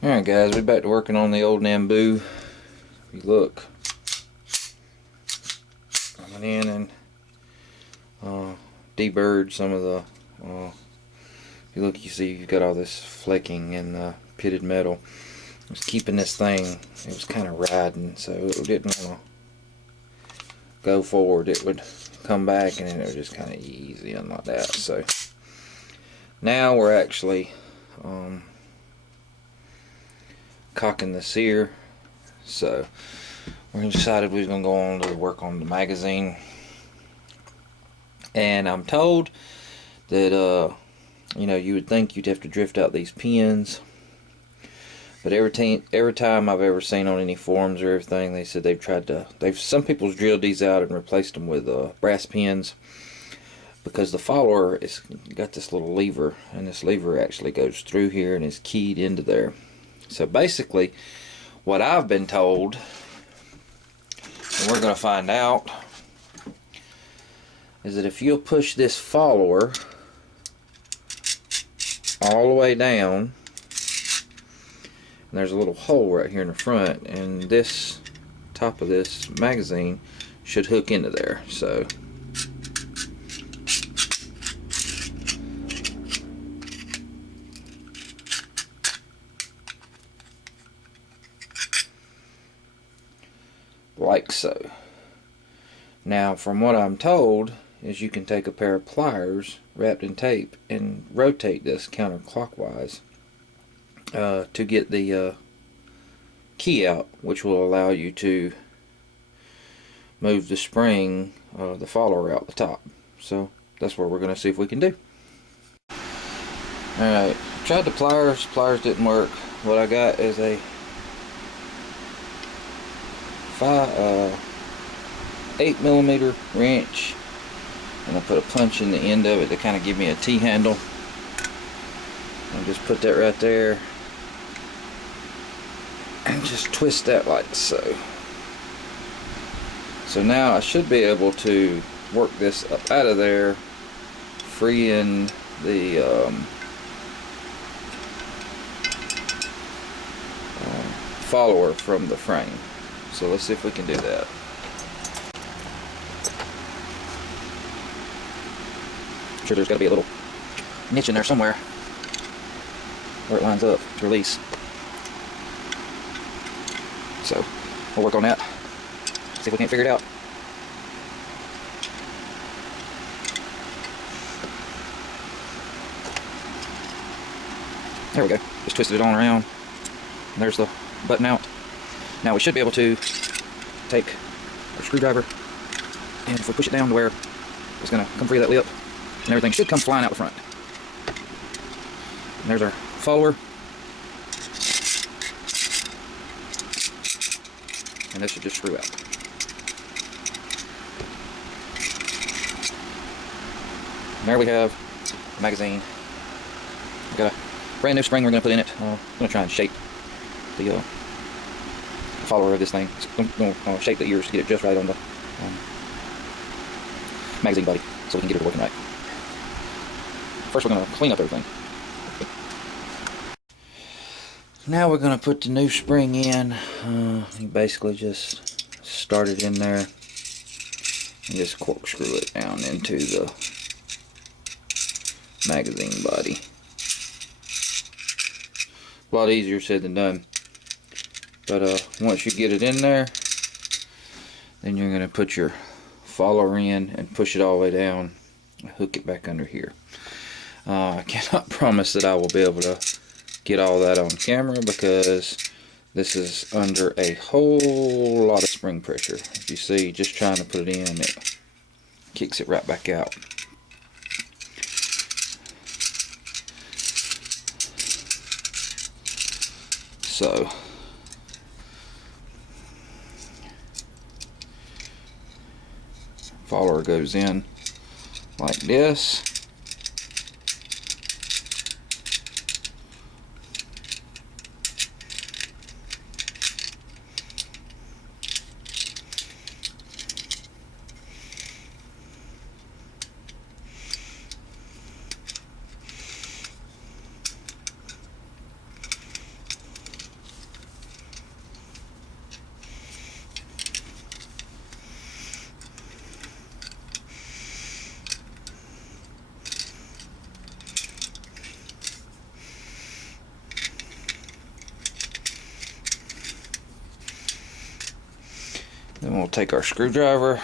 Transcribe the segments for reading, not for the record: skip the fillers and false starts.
Alright guys, we're back to working on the old Nambu. If you look, I went in and deburred some of the, if you look, you see you've got all this flecking and pitted metal. It was keeping this thing, it was kind of riding, so it didn't want to go forward. It would come back and then it would just kind of easy and like that. So now we're actually cocking the sear. So we decided we was gonna go on to work on the magazine, and I'm told that you know, you would think you'd have to drift out these pins, but every time I've ever seen on any forums or everything, they said some people's drilled these out and replaced them with brass pins, because the follower is got this little lever, and this lever actually goes through here and is keyed into there. So basically, what I've been told, and we're going to find out, is that if you'll push this follower all the way down, and there's a little hole right here in the front, and this top of this magazine should hook into there. So like so. Now, from what I'm told, is you can take a pair of pliers wrapped in tape and rotate this counterclockwise to get the key out, which will allow you to move the spring, the follower out the top. So that's what we're going to see if we can do. Alright, tried the pliers didn't work. What I got is a 8mm wrench, and I put a punch in the end of it to kind of give me a T-handle. And just put that right there and just twist that like so. So now I should be able to work this up out of there, freeing the follower from the frame. So let's see if we can do that. I'm sure there's got to be a little niche in there somewhere where it lines up to release. So we'll work on that. See if we can't figure it out. There we go. Just twisted it on around. And there's the button out. Now we should be able to take our screwdriver, and if we push it down to where it's going to come free of that lip, and everything should come flying out the front. And there's our follower. And this should just screw out. And there we have the magazine. We've got a brand new spring we're going to put in it. I'm going to try and shape the follower of this thing. I'm going to shape the ears to get it just right on the magazine body, so we can get it working right. First we're going to clean up everything. Now we're going to put the new spring in. You basically just start it in there and just corkscrew it down into the magazine body. A lot easier said than done. But once you get it in there, then you're going to put your follower in and push it all the way down and hook it back under here. I cannot promise that I will be able to get all that on camera, because this is under a whole lot of spring pressure. If you see, just trying to put it in, it kicks it right back out. So follower goes in like this. Then we'll take our screwdriver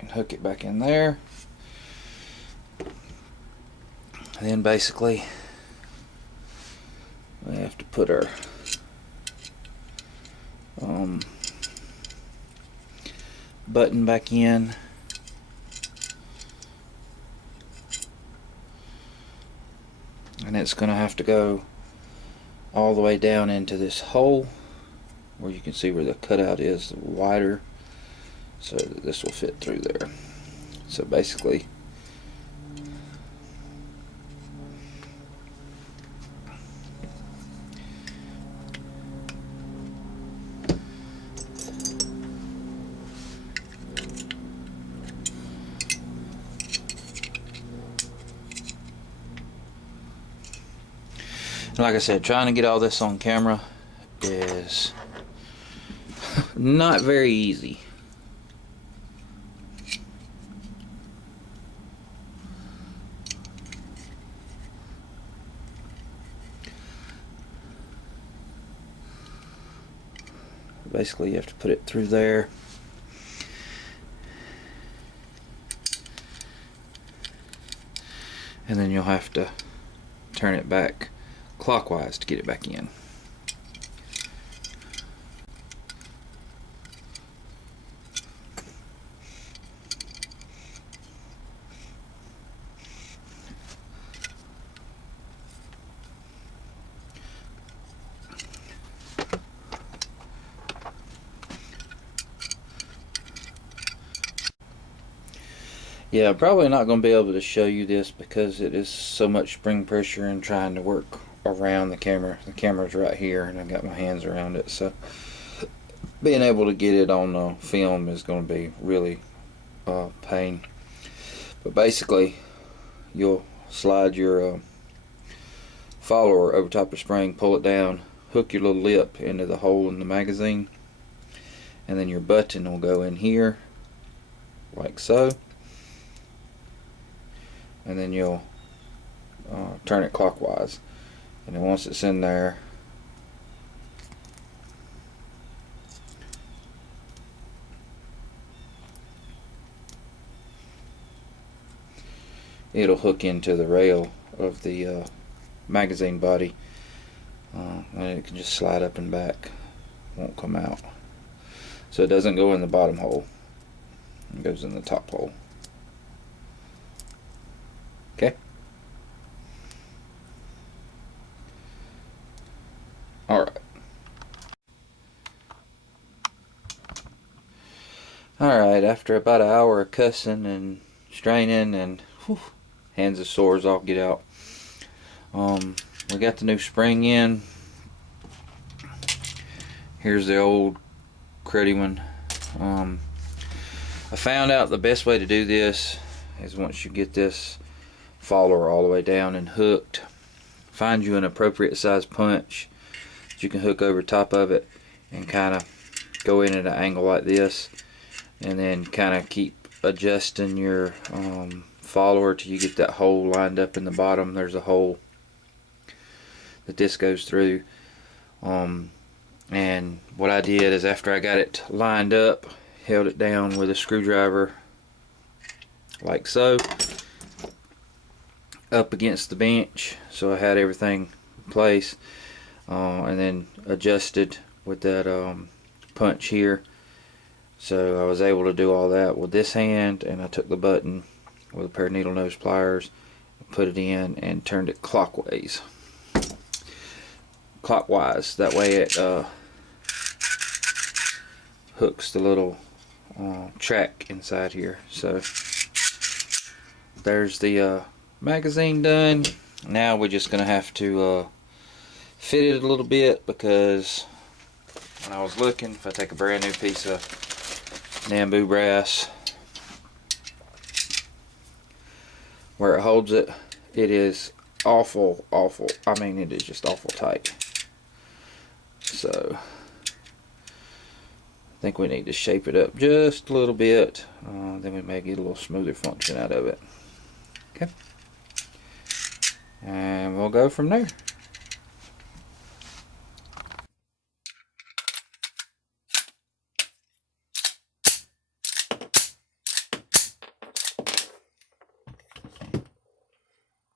and hook it back in there. And then basically we have to put our button back in. And it's going to have to go all the way down into this hole where you can see where the cutout is wider, so that this will fit through there. So basically like I said, trying to get all this on camera is not very easy. Basically, you have to put it through there. And then you'll have to turn it back clockwise to get it back in. Yeah, I'm probably not going to be able to show you this because it is so much spring pressure and trying to work around the camera. The camera's right here and I've got my hands around it, so being able to get it on film is going to be really pain. But basically, you'll slide your follower over top of the spring, pull it down, hook your little lip into the hole in the magazine, and then your button will go in here like so. And then you'll turn it clockwise, and then once it's in there, it'll hook into the rail of the magazine body, and it can just slide up and back, won't come out. So it doesn't go in the bottom hole, it goes in the top hole. Okay. Alright. Alright, after about an hour of cussing and straining and hands are sore as all get out, we got the new spring in. Here's the old cruddy one. I found out the best way to do this is once you get this follower all the way down and hooked, find you an appropriate size punch that you can hook over top of it and kind of go in at an angle like this, and then kind of keep adjusting your follower till you get that hole lined up in the bottom. There's a hole that this goes through, and what I did is after I got it lined up, held it down with a screwdriver like so up against the bench, so I had everything in place, and then adjusted with that punch here. So I was able to do all that with this hand, and I took the button with a pair of needle nose pliers, put it in, and turned it clockwise. That way it hooks the little track inside here. So there's the magazine done. Now we're just gonna have to fit it a little bit, because when I was looking, if I take a brand new piece of Nambu brass, where it holds it, it is awful, I mean, it is just awful tight. So I think we need to shape it up just a little bit, then we may get a little smoother function out of it. Okay. and we'll go from there.